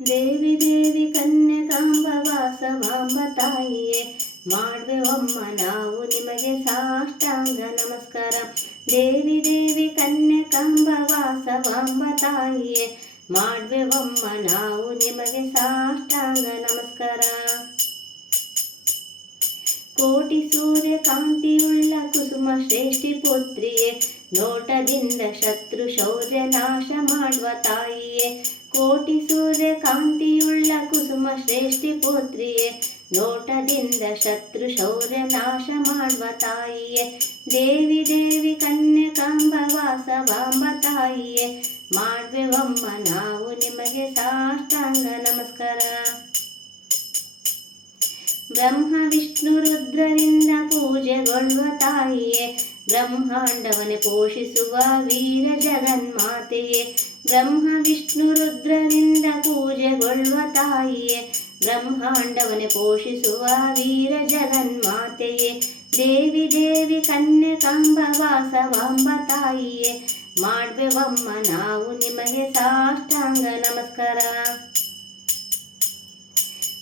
ದೇವಿ ದೇವಿ ಕನ್ಯಕಾಂಬ ವಾಸವಾಂಬ ತಾಯಿಯೇ. ಮಾಡ್ವೆವಮ್ಮ ನಾವು ನಿಮಗೆ ಸಾಷ್ಟಾಂಗ ನಮಸ್ಕಾರ. ದೇವಿ ದೇವಿ ಕನ್ಯಕಾಂಬ ವಾಸವಾಂಬ ತಾಯಿಯೇ. ಮಾಡ್ವೆವಮ್ಮ ನಾವು ನಿಮಗೆ ಸಾಷ್ಟಾಂಗ ನಮಸ್ಕಾರ. ಕೋಟಿ ಸೂರ್ಯ ಕಾಂತಿಯುಳ್ಳ ಕುಸುಮ ಶ್ರೇಷ್ಠಿ ಪುತ್ರಿಯೇ. ನೋಟದಿಂದ ಶತ್ರು ಶೌರ್ಯ ನಾಶ ಮಾಡುವ ತಾಯಿಯೇ. ಕೋಟಿ ಸೂರ್ಯ ಕಾಂತಿಯುಳ್ಳ ಕುಸುಮ ಶ್ರೇಷ್ಠಿ ಪುತ್ರಿಯೇ. ನೋಟದಿಂದ ಶತ್ರು ಶೌರ್ಯ ನಾಶ ಮಾಡುವ ತಾಯಿಯೇ. ದೇವಿ ದೇವಿ ಕನ್ಯಕಾಂಬ ವಾಸವಾಂಬ ತಾಯಿಯೇ. ಮಾಡುವೆವಮ್ಮ, ನಾವು ನಿಮಗೆ ಸಾಷ್ಟಾಂಗ ನಮಸ್ಕಾರ. ಬ್ರಹ್ಮ ವಿಷ್ಣು ರುದ್ರರಿಂದ ಪೂಜೆಗೊಳ್ಳುವ ತಾಯಿಯೇ. ಬ್ರಹ್ಮಾಂಡವನೆ ಪೋಷಿಸುವ ವೀರ ಜಗನ್ಮಾತೆಯೇ. ಬ್ರಹ್ಮ ವಿಷ್ಣು ರುದ್ರರಿಂದ ಪೂಜೆಗೊಳ್ಳುವ ತಾಯಿಯೇ. ಬ್ರಹ್ಮಾಂಡವನೆ ಪೋಷಿಸುವ ವೀರ ಜಗನ್ಮಾತೆಯೇ. ದೇವಿ ದೇವಿ ಕನ್ಯಕಾಂಬ ವಾಸವಾಂಬ ತಾಯಿಯೇ. ಮಾಡ್ಬೇವಮ್ಮ ನಾವು ನಿಮಗೆ ಸಾಷ್ಟಾಂಗ ನಮಸ್ಕಾರ.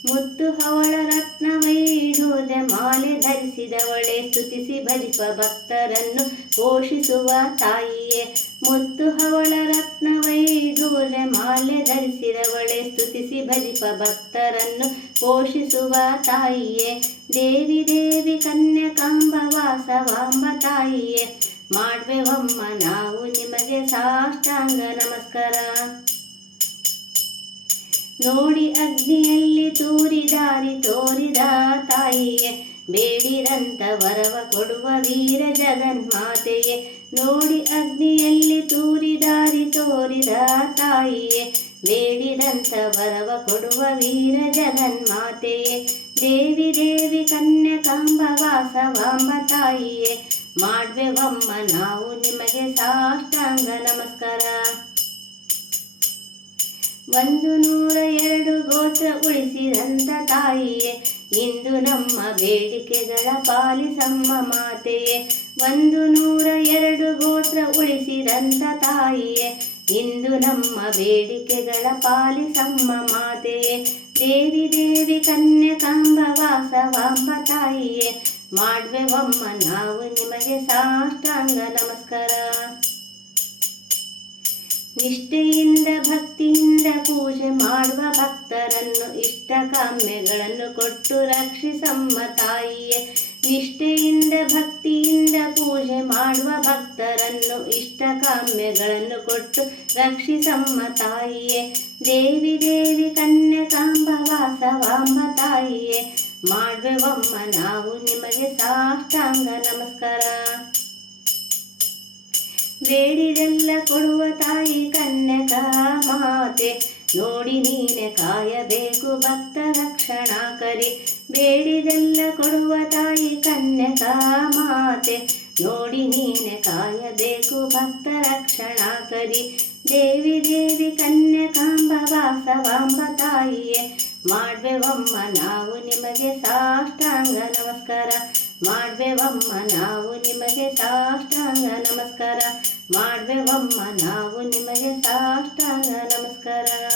ಮುತ್ತು ಹವಳ ರತ್ನ ವೈಢೂರ್ಯ ಮಾಲೆ ಧರಿಸಿದವಳೆ, ಸ್ತುತಿಸಿ ಬಲಿಪ ಭಕ್ತರನ್ನು ಪೋಷಿಸುವ ತಾಯಿಯೇ. ಮುತ್ತು ಹವಳ ರತ್ನ ವೈಢೂರ್ಯ ಮಾಲೆ ಧರಿಸಿದವಳೆ, ಸ್ತುತಿಸಿ ಬಲಿಪ ಭಕ್ತರನ್ನು ಪೋಷಿಸುವ ತಾಯಿಯೇ. ದೇವಿ ದೇವಿ ಕನ್ಯಕಾಂಬವಾಸವಾಂಬ ತಾಯಿಯೇ. ಮಾಡ್ವೆವಮ್ಮ ನಾವು ನಿಮಗೆ ಸಾಷ್ಟಾಂಗ ನಮಸ್ಕಾರ. ನೋಡಿ ಅಗ್ನಿಯಲ್ಲಿ ಬೇಡಿದಂತ ವರವ ಕೊಡುವ ವೀರ ಜಗನ್ಮಾತೆಯೇ, ನೋಡಿ ಅಗ್ನಿಯಲ್ಲಿ ತೂರಿದಾರಿ ತೋರಿದ ತಾಯಿಯೇ ಬೇಡಿದಂತ ವರವ ಕೊಡುವ ವೀರ ಜಗನ್ಮಾತೆಯೇ, ದೇವಿ ದೇವಿ ಕನ್ಯಕಾಂಬ ವಾಸವಾಂಬ ತಾಯಿಯೇ ಮಾಡ್ವೆವಮ್ಮ ನಾವು ನಿಮಗೆ ಸಾಷ್ಟಾಂಗ ನಮಸ್ಕಾರ. ಒಂದು ನೂರ ಎರಡು ಗೋತ್ರ ಉಳಿಸಿದಂತ ತಾಯಿಯೇ ಇಂದು ನಮ್ಮ ಬೇಡಿಕೆಗಳ ಪಾಲಿಸಮ್ಮ ಮಾತೆಯೇ, ಒಂದು ನೂರ ಎರಡು ಗೋತ್ರ ಉಳಿಸಿದಂಥ ತಾಯಿಯೇ, ಇಂದು ನಮ್ಮ ಬೇಡಿಕೆಗಳ ಪಾಲಿಸಮ್ಮ ಮಾತೆಯೇ, ದೇವಿ ದೇವಿ ಕನ್ಯಕಾಂಬ ವಾಸವಾಂಬ ತಾಯಿಯೇ ಮಾಡ್ವೆವಮ್ಮ ನಾವು ನಿಮಗೆ ಸಾಷ್ಟಾಂಗ ನಮಸ್ಕಾರ. ನಿಷ್ಠೆಯಿಂದ ಭಕ್ತಿಯಿಂದ ಪೂಜೆ ಮಾಡುವ ಭಕ್ತರನ್ನು ಇಷ್ಟ ಕಾಮ್ಯಗಳನ್ನು ಕೊಟ್ಟು ರಕ್ಷಿಸಮ್ಮ ತಾಯಿಯೇ. ನಿಷ್ಠೆಯಿಂದ, ಭಕ್ತಿಯಿಂದ ಪೂಜೆ ಮಾಡುವ ಭಕ್ತರನ್ನು ಇಷ್ಟ ಕಾಮ್ಯಗಳನ್ನು ಕೊಟ್ಟು ರಕ್ಷಿಸಮ್ಮ ತಾಯಿಯೇ. ದೇವಿ ದೇವಿ ಕನ್ಯಕಾಂಬ, ವಾಸವಾಂಬ ತಾಯಿಯೇ. ಮಾಡುವಮ್ಮ ನಾವು ನಿಮಗೆ ಸಾಷ್ಟಾಂಗ ನಮಸ್ಕಾರ. ಬೇಡಿದೆಲ್ಲ ಕೊಡುವ ತಾಯಿ ಕನ್ಯಕಾ ಮಾತೆ ನೋಡಿ ನೀನೆ ಕಾಯಬೇಕು ಭಕ್ತ ರಕ್ಷಣಾಕರಿ ಬೇಡಿದೆಲ್ಲ ಕೊಡುವ ತಾಯಿ ಕನ್ಯಕಾ ಮಾತೆ. ನೋಡಿ ನೀನೆ ಕಾಯಬೇಕು ಭಕ್ತ ರಕ್ಷಣಾಕರಿ ದೇವಿ ದೇವಿ ಕನ್ಯಕಾಂಬ ವಾಸವಾಂಬ ತಾಯಿಯೇ. ಮಾಡ್ಬೇವಮ್ಮ, ನಾವು ನಿಮಗೆ ಸಾಷ್ಟಾಂಗ ನಮಸ್ಕಾರ. ಮಾಡ್ಬೇವಮ್ಮ, ನಾವು ನಿಮಗೆ ಸಾಷ್ಟಾಂಗ ನಮಸ್ಕಾರ. ಮಾಡ್ಬೇವಮ್ಮ, ನಾವು ನಿಮಗೆ ಸಾಷ್ಟಾಂಗ ನಮಸ್ಕಾರ.